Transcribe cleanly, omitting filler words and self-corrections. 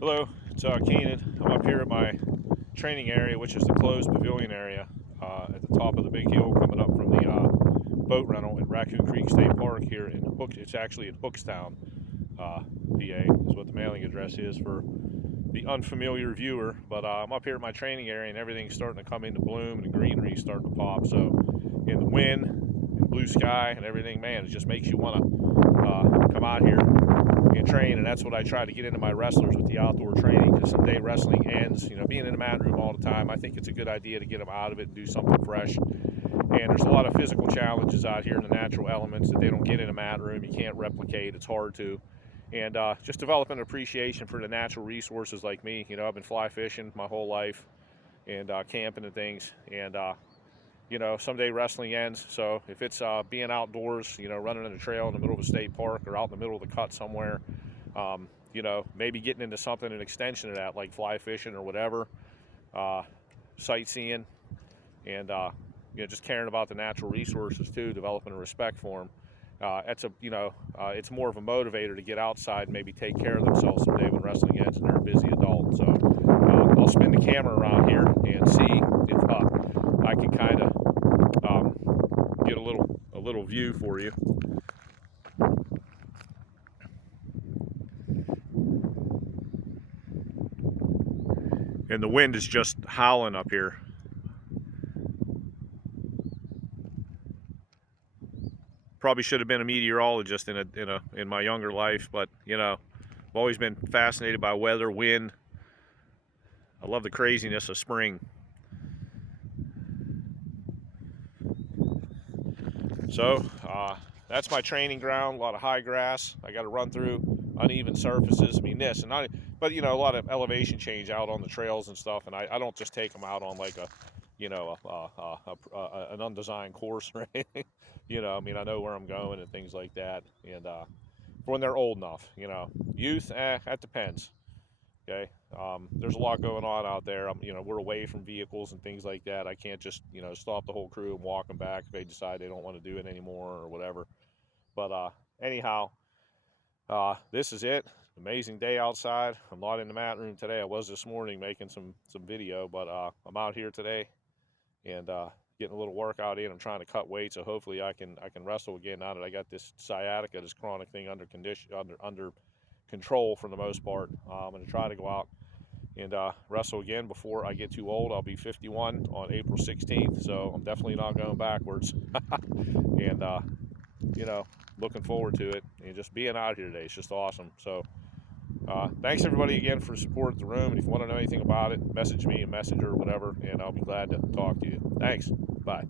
Hello, it's Keenan. I'm up here at my training area, which is the closed pavilion area at the top of the big hill coming up from the boat rental at Raccoon Creek State Park here in Hook. It's actually in Hookstown, PA, is what the mailing address is for the unfamiliar viewer. But I'm up here at my training area, and everything's starting to come into bloom, and the greenery's starting to pop. So, in the wind, and blue sky, and everything, man, it just makes you want to come out here and train. And that's what I try to get into my wrestlers with the outdoor training, because someday wrestling ends. Being in the mat room all the time, I think it's a good idea to get them out of it and do something fresh. And there's a lot of physical challenges out here in the natural elements that they don't get in a mat room. You can't replicate. It's hard to. And just developing an appreciation for the natural resources like me. I've been fly fishing my whole life and camping and things. And someday wrestling ends. So if it's being outdoors, running in a trail in the middle of a state park or out in the middle of the cut somewhere, maybe getting into something, an extension of that, like fly fishing or whatever, sightseeing, and just caring about the natural resources too, developing a respect for them. It's more of a motivator to get outside and maybe take care of themselves someday when wrestling ends and they're a busy adult. So I'll spin the camera around here and see if I can kind of get a little view for you. And the wind is just howling up here. Probably should have been a meteorologist in my younger life, but I've always been fascinated by weather, wind. I love the craziness of spring. So that's my training ground. A lot of high grass. I got to run through uneven surfaces. But a lot of elevation change out on the trails and stuff. And I don't just take them out on like an undesigned course or anything. I know where I'm going and things like that. And for when they're old enough, youth, that depends. Okay, there's a lot going on out there. We're away from vehicles and things like that. I can't just stop the whole crew and walk them back if they decide they don't want to do it anymore or whatever. But anyhow, this is it. Amazing day outside. I'm not in the mat room today. I was this morning making some video, but I'm out here today and getting a little workout in. I'm trying to cut weight, so hopefully I can wrestle again now that I got this sciatica, this chronic thing under control for the most part. I'm going to try to go out and wrestle again before I get too old. I'll be 51 on April 16th, so I'm definitely not going backwards. And looking forward to it, and just being out here today is just awesome. So thanks everybody again for support at the room, and if you want to know anything about it, message me, a messenger or whatever, and I'll be glad to talk to you. Thanks. Bye.